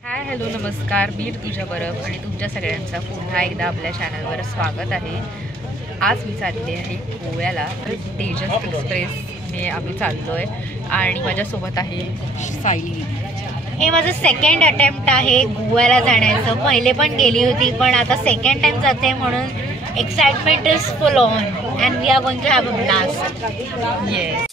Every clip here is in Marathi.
हाय हॅलो नमस्कार, मी तुझ्या बरफ आणि तुमच्या सगळ्यांचा पुन्हा एकदा आपल्या चॅनलवर स्वागत आहे. आज मी चालली आहे गोव्याला. तेजस एक्सप्रेसने आम्ही चाललो आहे आणि माझ्यासोबत आहे सायली. हे माझं सेकंड अटेम्प्ट आहे गोव्याला जाण्याचं. पहिले पण गेली होती पण आता सेकंड टाइम जाते म्हणून excitement is full on and we are going to have a blast. Yes.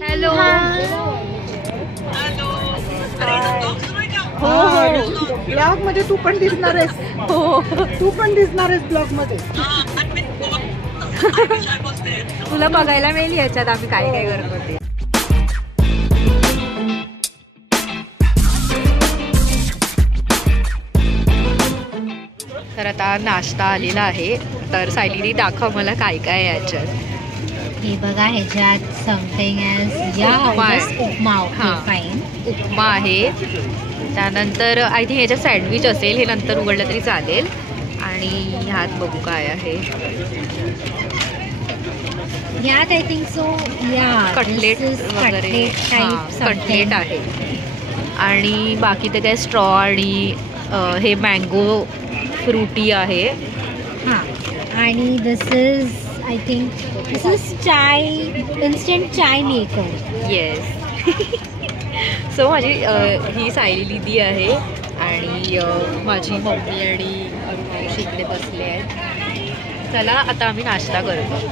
Hello. हो ब्लॉग मध्ये तू पण दिसणार आहेस. हो तू पण दिसणार आहेस ब्लॉग मध्ये. तुला बघायला मिळेल याच्यात आम्ही काय काय करत होते. तर आता नाश्ता आलेला आहे. तर सायलीने दाखव मला काय काय आहे याच्यात. हे बघा ह्याच्यात समथिंग एज या उपमा. फाईन उपमा आहे. त्यानंतर आय थिंक ह्याच्यात सँडविच असेल. हे नंतर उघडलं तरी चालेल. आणि ह्यात बघू काय आहे. यात आय थिंक सो या कटलेट वगैरे. कटलेट आहे. आणि बाकी ते काय स्ट्रॉ आणि हे मँगो फ्रुटी आहे. हां आणि this is I think this is chai, instant chai maker. Yes. So माझी ही सायली दीदी आहे आणि माझी मम्मी आणि अरुणाशी इकडे बसले आहेत. चला आता आम्ही नाश्ता करतो.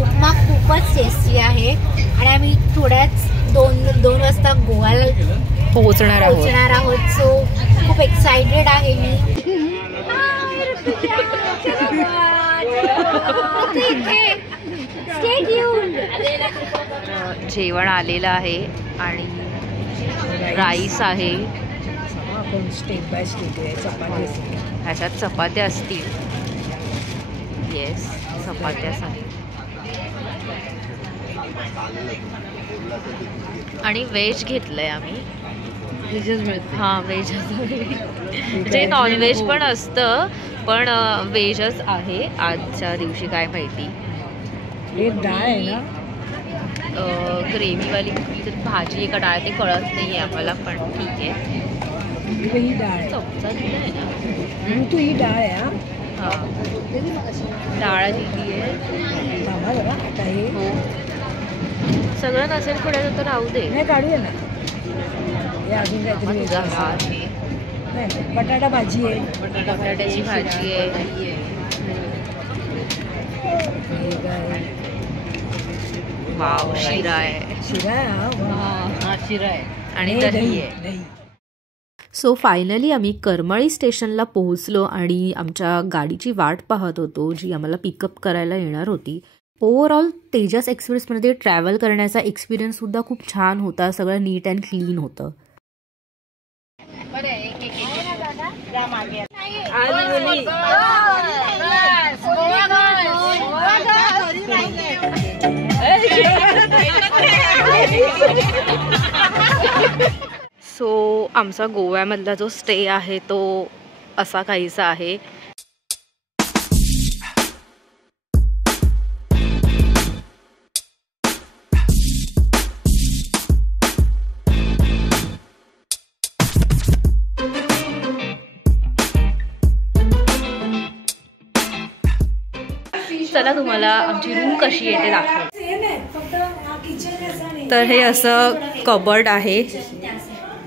उपमा खूपच टेस्टी आहे आणि आम्ही थोड्याच दोन वाजता गोव्याला पोहोचणार आहोत. सो खूप एक्सायटेड आहे मी. जेवण आलेलं आहे आणि राईस आहे. आपण स्टेप बाय स्टेप चपाती ह्याच्यात चपात्या असतील. येस, चपात्याच आहेत. आणि व्हेज घेतलंय आम्ही. हां व्हेज. म्हणजे नॉनव्हेज पण असतं पण व्हेजच आहे आजच्या दिवशी. काय माहिती एक डाळ आहे ना, ग्रेव्हीवाली भाजी एका डाळ ते कळत नाही आहे आम्हाला पण ठीक आहे. ही डाळ आहे. चमचा दिला आहे ना. तू ही डाळ आहे. हां डाळ दिली आहे. बाबा जरा आता हे हो सगळं नसेल थोड्याचं तर राहू दे. नाही काढूया ना. हे अजून काहीतरी तुझा हात आहे. नाही बटाटा भाजी आहे. बटाट्याची भाजी आहे. वाव शिरा आहे. शिरा आहे. शिरा आहे आणि दही आहे. सो फायनली आम्ही करमाळी स्टेशनला पोहोचलो आणि आमच्या गाडीची वाट पाहत होतो जी आम्हाला पिकअप करायला येणार होती. ओव्हरऑल तेजस एक्सप्रेसमध्ये ट्रॅव्हल करण्याचा एक्सपिरियन्ससुद्धा खूप छान होता. सगळं नीट अँड क्लीन होतं. सो आमचा गोव्यामधला जो स्टे आहे तो असा काहीसा आहे. चला तुम्हाला आमची रूम कशी आहे ते दाखव. तर हे असं कबर्ड आहे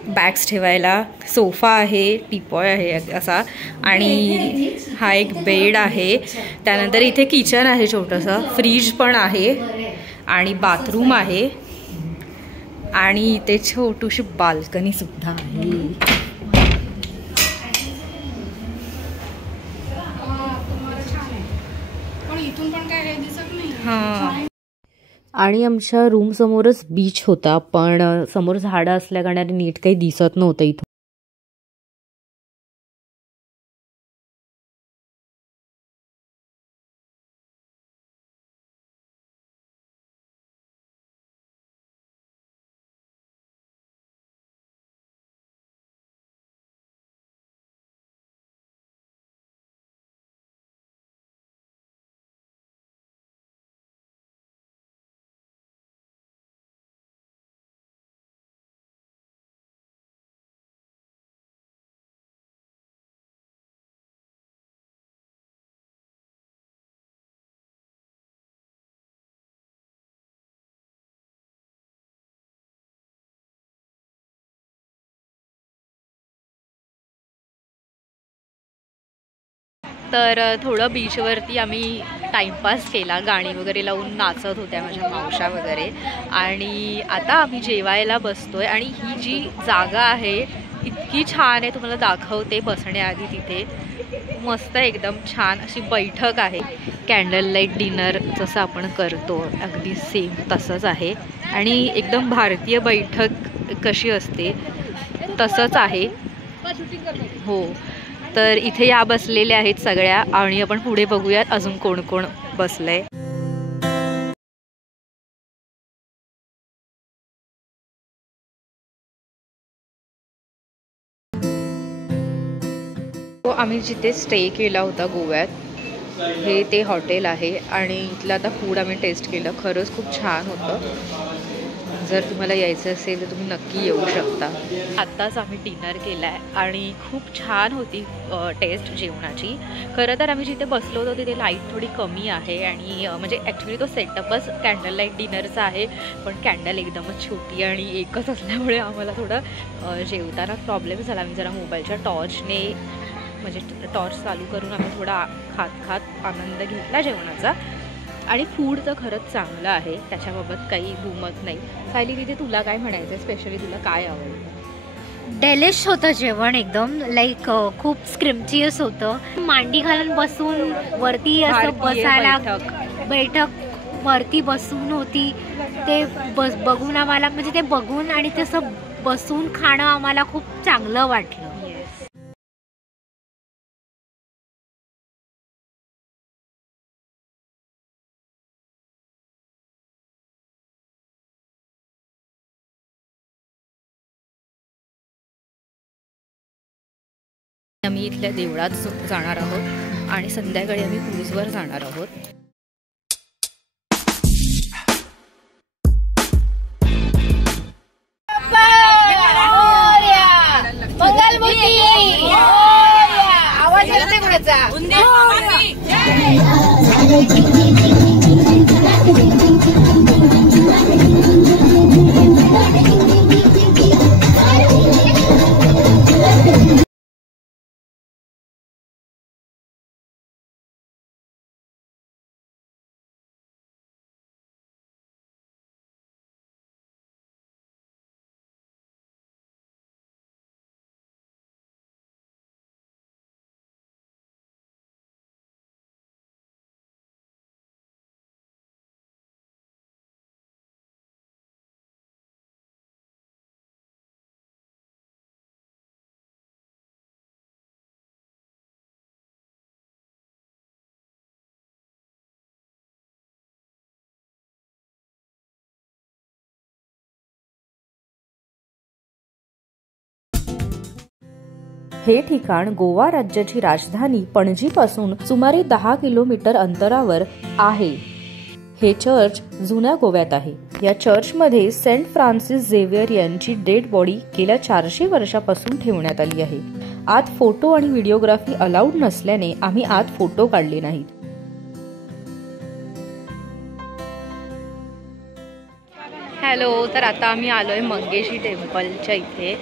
बॅग्स ठेवायला. सोफा आहे, टीपॉय आहे असा आणि हा एक बेड आहे. त्यानंतर इथे किचन आहे छोटंसं. फ्रीज पण आहे आणि बाथरूम आहे आणि इथे छोटीशी बाल्कनी सुद्धा आहे. हां आणि आमच्या रूम समोरच बीच होता पण समोर झाडं असल्या कारणाने नीट काही दिसत नव्हतं इथून. तर थोडं बीचवरती आम्ही टाईमपास केला, गाणी वगैरे लावून नाचत होत्या माझ्या मावशा वगैरे. आणि आता आम्ही जेवायला बसतोय आणि ही जी जागा आहे इतकी छान आहे, तुम्हाला दाखवते. बसण्याआधी तिथे मस्त एकदम छान अशी बैठक आहे. कॅन्डल लाईट डिनर जसं आपण करतो अगदी सेम तसंच आहे. आणि एकदम भारतीय बैठक कशी असते तसंच आहे. हो, तर इथे या बसलेल्या आहेत सगळ्या. आणि आपण पुढे बघूयात अजून कोण कोण बसलंय. आम्ही जिथे स्टे केला होता गोव्यात, हे ते हॉटेल आहे. आणि इथलं आता फूड आम्ही टेस्ट केलं, खरंच खूप छान होतं. जर तुम्हाला यायचं असेल तर तुम्ही नक्की येऊ शकता. आत्ताच आम्ही डिनर केला आहे आणि खूप छान होती टेस्ट जेवणाची. खरं तर आम्ही जिथे बसलो होतो तिथे लाईट थोडी कमी आहे आणि म्हणजे ॲक्च्युली तो सेटअपच कॅन्डल लाईट डिनरचा आहे, पण कॅन्डल एकदमच छोटी आणि एकच असल्यामुळे आम्हाला थोडं जेवताना प्रॉब्लेम झाला. आम्ही जरा मोबाईलच्या टॉर्चने म्हणजे टॉर्च चालू करून आम्ही थोडा खात आनंद घेतला जेवणाचा. आणि फूड तर खरंच चांगलं आहे, त्याच्याबाबत काही दुमत नाही. सायली तिथे तुला काय म्हणायचं, स्पेशली तुला काय आवडतं? डेलिश होतं जेवण, एकदम लाईक खूप स्क्रिम्चियस होतं. मांडी घालून बसून वरती असं बसायला, बैठक वरती बसून होती. ते बघून आम्हाला म्हणजे ते बघून आणि तसं बसून खाणं आम्हाला खूप चांगलं वाटलं. आम्ही इथल्या देवळात जाणार आहोत आणि संध्याकाळी आम्ही क्रूजवर जाणार आहोत. आवाज येते कुणाचा? हे ठिकाण गोवा राज्याची राजधानी पणजीपासून सुमारे 10 किलोमीटर अंतरावर आहे. हे चर्च जुन्या गोव्यात आहे. या चर्चमध्ये सेंट फ्रान्सिस झेवियर यांची डेड बॉडी गेल्या 400 वर्षापासून ठेवण्यात आली आहे. आत फोटो आणि व्हिडिओग्राफी अलाउड नसल्याने आम्ही आत फोटो काढले नाहीत. हॅलो, तर आता आम्ही आलोय मंगेशी टेम्पलच्या इथे.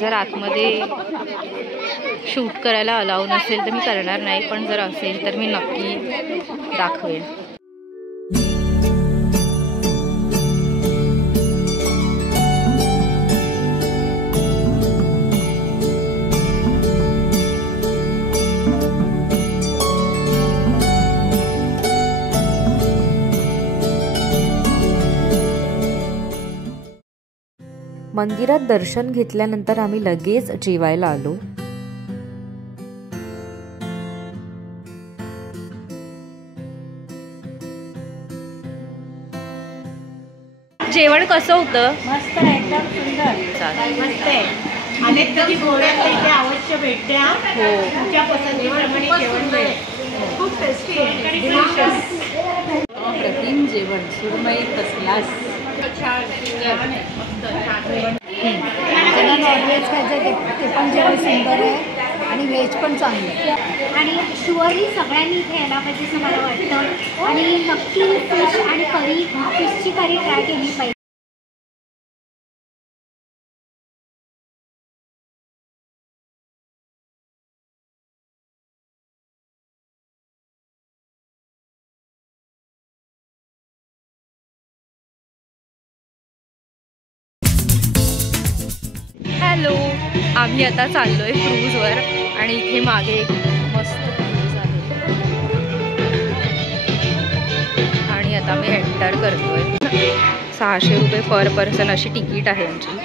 जर आतमध्ये शूट करायला अलाउ नसेल तर मी करणार नाही, पण जर असेल तर मी नक्की दाखवेन. मंदिरात दर्शन घेतल्यानंतर आम्ही लगेच जेवायला आलो. जेवण कसं होतं? मस्त आहे, एकदम सुंदर, मस्त आहे. अनेक कधी गोव्यात इथे अवश्य भेट द्या. हो. तुमच्या पसंतीप्रमाणे जेवण मिळेल. खूप टेस्टी आहे. अप्रतिम जेवण, सुरमई कसलास. ज्यांना नॉनव्हेज खायचं ते पण जेवण सुंदर आहे आणि व्हेज पण चांगलं आहे. आणि शुअरली सगळ्यांनी इथे यायला पाहिजे असं मला वाटतं. आणि नक्की फिश आणि करी, फिशची करी ट्राय केली पाहिजे. हॅलो, आम्ही आता चाललोय क्रूजवर आणि इथे मागे एक मस्त क्रूज आहे आणि आता मी एंटर करतोय. 600 रुपये पर पर्सन अशी तिकीट आहे आमची.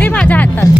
ते माझ्या हातात.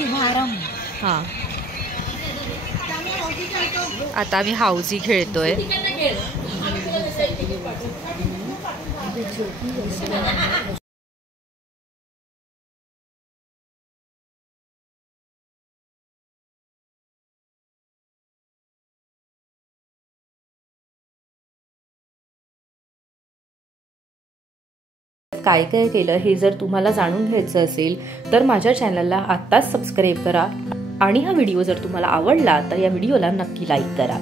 शुभारंभ. हां, आता आम्ही हाऊजी खेळतोय. काय काय केलं हे जर तुम्हाला जाणून घ्यायचं असेल तर माझ्या चॅनलला आत्ताच सबस्क्राईब करा आणि हा व्हिडिओ जर तुम्हाला आवडला तर या व्हिडिओला नक्की लाईक करा.